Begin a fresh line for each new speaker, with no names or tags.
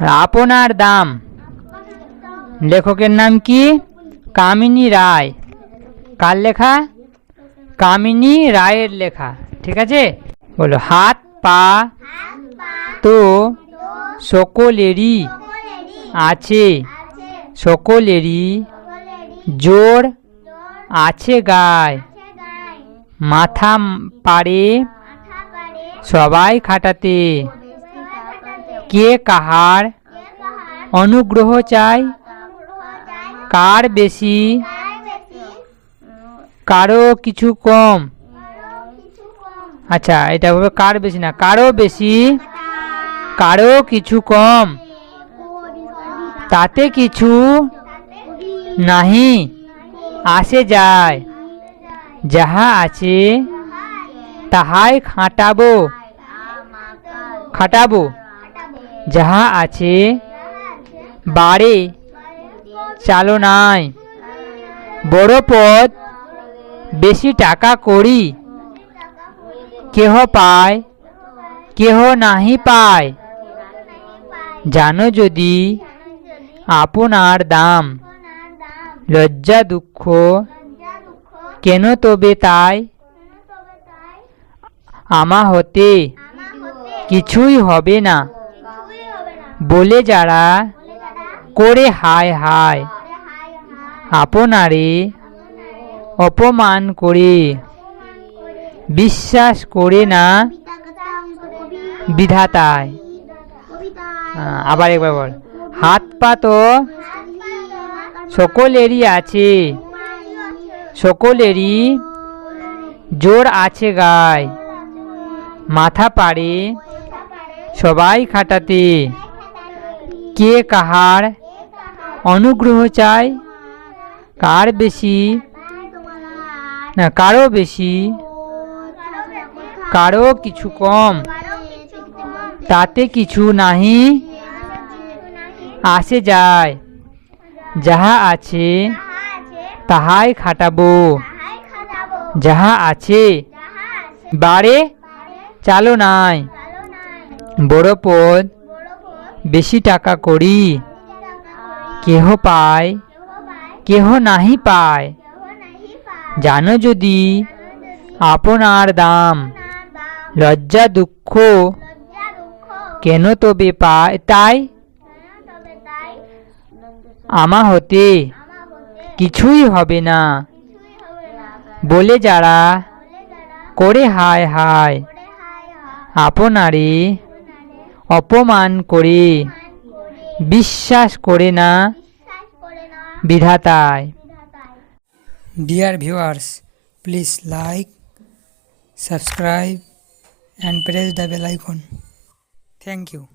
আপনার দাম? লেখকের নাম কি? কামিনী রায়। কার লেখা? কামিনী রায়ের লেখা। ঠিক আছে? বলো, হাত, পা, তো সকলেরই আছে। সকলেরই জোর আছে গায়। মাথা পারে সবাই খাটাতে। কে কাহার? অনুগ্রহ চাই। কার বেশি? কারও কিছু কম। আচ্ছা এটা হবে কার বেশি না, কারও বেশি? কারও কিছু কম। তাতে কিছু নাহি, আসে যায়। যাহা আছে, তাহাই খাটাবো। খাটাবো। যাহা আছে, বাড়ে চালনায় বড় পদ, বেশি টাকা করি, কেহ পায়, কেহ নাহি পায়। জানো যদি আপনার দাম, লজ্জা দুঃখ, কেন তবে তাই? আমা হতে কিছুই হবে না। বলে যারা করে হায় হায়, আপনারে অপমান করে। বিশ্বাস করে না বিধাতায়। আবার একবার বল। হাত পা তো সকলেরই আছে। সকলেরই জোর আছে গায়। মাথা পাড়ে সবাই খাটাতে। কে কাহার অনুগ্রহ চাই? কার বেশি? না, কারও বেশি। কারও কিছু কম। তাতে কিছু নাহি আসে যায়। যাহা আছে, তাহাই খাটাবো। যাহা আছে, বাড়ে, চালো নাই। বড় পদ বেশি টাকা করি। কেহ পায়, কেহ নাহি পায়। জানো যদি আপনার দাম লজ্জা দুঃখ কেন তবে পায় তাই? আমা হতে কিছুই হবে না। বলে যারা, করে হায় হায়। আপনারে অপমান করে। বিশ্বাস করে না বিধাতায়।
Dear viewers please like subscribe and press the bell thank you